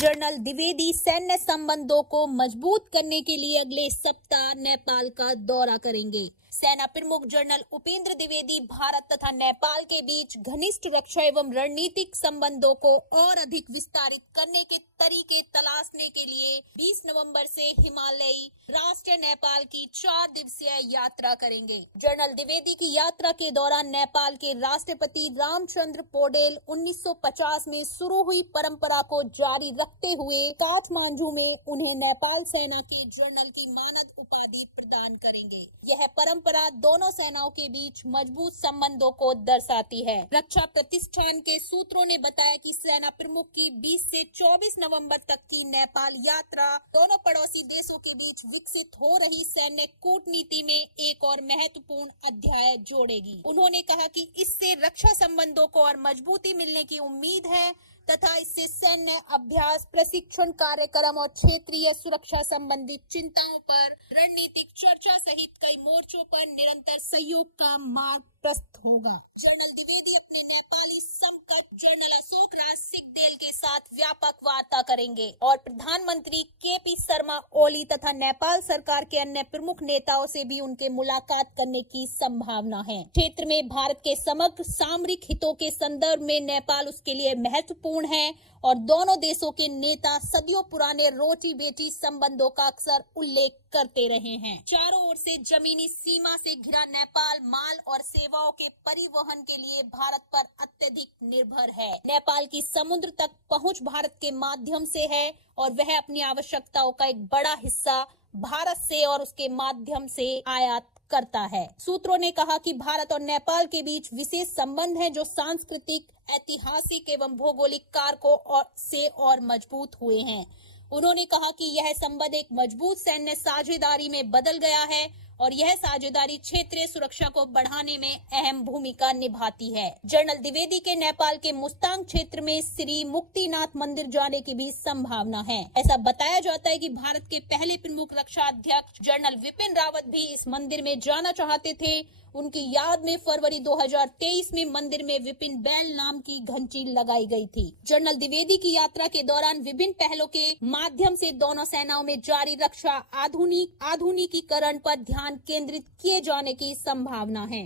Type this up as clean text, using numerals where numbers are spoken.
General Dwivedi सैन्य संबंधों को मजबूत करने के लिए अगले सप्ताह नेपाल का दौरा करेंगे। सेना प्रमुख जनरल उपेंद्र द्विवेदी भारत तथा नेपाल के बीच घनिष्ठ रक्षा एवं रणनीतिक संबंधों को और अधिक विस्तारित करने के तरीके तलाशने के लिए 20 नवंबर से हिमालयी राष्ट्र नेपाल की 4 दिवसीय यात्रा करेंगे। जनरल द्विवेदी की यात्रा के दौरान नेपाल के राष्ट्रपति रामचंद्र पौडेल 1950 में शुरू हुई परंपरा को जारी रखते हुए काठमांडू में उन्हें नेपाल सेना के जनरल की मानद उपाधि प्रदान करेंगे। यह परंपरा दोनों सेनाओं के बीच मजबूत संबंधों को दर्शाती है। रक्षा प्रतिष्ठान के सूत्रों ने बताया कि सेना प्रमुख की 20 से 24 नवंबर तक की नेपाल यात्रा दोनों पड़ोसी देशों के बीच विकसित हो रही सैन्य कूटनीति में एक और महत्वपूर्ण अध्याय जोड़ेगी। उन्होंने कहा कि इससे रक्षा संबंधों को और मजबूती मिलने की उम्मीद है तथा इससे सैन्य अभ्यास, प्रशिक्षण कार्यक्रम और क्षेत्रीय सुरक्षा संबंधित चिंताओं पर रणनीतिक चर्चा सहित कई मोर्चों पर निरंतर सहयोग का मार्ग प्रशस्त होगा। जनरल द्विवेदी अपने नेपाली समकक्ष जनरल अशोक राज सिंहदेल के साथ व्यापक वार्ता करेंगे और प्रधानमंत्री केपी शर्मा ओली तथा नेपाल सरकार के अन्य प्रमुख नेताओं से भी उनके मुलाकात करने की संभावना है। क्षेत्र में भारत के समग्र सामरिक हितों के संदर्भ में नेपाल उसके लिए महत्वपूर्ण है और दोनों देशों के नेता सदियों पुराने रोटी बेटी संबंधों का अक्सर उल्लेख करते रहे हैं। चारों ओर से जमीनी सीमा से घिरा नेपाल माल और सेवाओं के परिवहन के लिए भारत पर अत्यधिक निर्भर है। नेपाल की समुद्र तक पहुंच भारत के माध्यम से है और वह अपनी आवश्यकताओं का एक बड़ा हिस्सा भारत से और उसके माध्यम से आयात करता है। सूत्रों ने कहा कि भारत और नेपाल के बीच विशेष संबंध हैं जो सांस्कृतिक, ऐतिहासिक एवं भौगोलिक कारकों से और मजबूत हुए हैं। उन्होंने कहा कि यह संबंध एक मजबूत सैन्य साझेदारी में बदल गया है और यह साझेदारी क्षेत्रीय सुरक्षा को बढ़ाने में अहम भूमिका निभाती है। जनरल द्विवेदी के नेपाल के मुस्तांग क्षेत्र में श्री मुक्तिनाथ मंदिर जाने की भी संभावना है। ऐसा बताया जाता है कि भारत के पहले प्रमुख रक्षा अध्यक्ष जनरल विपिन रावत भी इस मंदिर में जाना चाहते थे। उनकी याद में फरवरी 2023 में मंदिर में विपिन बैल नाम की घंटी लगाई गई थी। जनरल द्विवेदी की यात्रा के दौरान विभिन्न पहलों के माध्यम से दोनों सेनाओं में जारी रक्षा आधुनिकीकरण पर ध्यान केंद्रित किए जाने की संभावना है।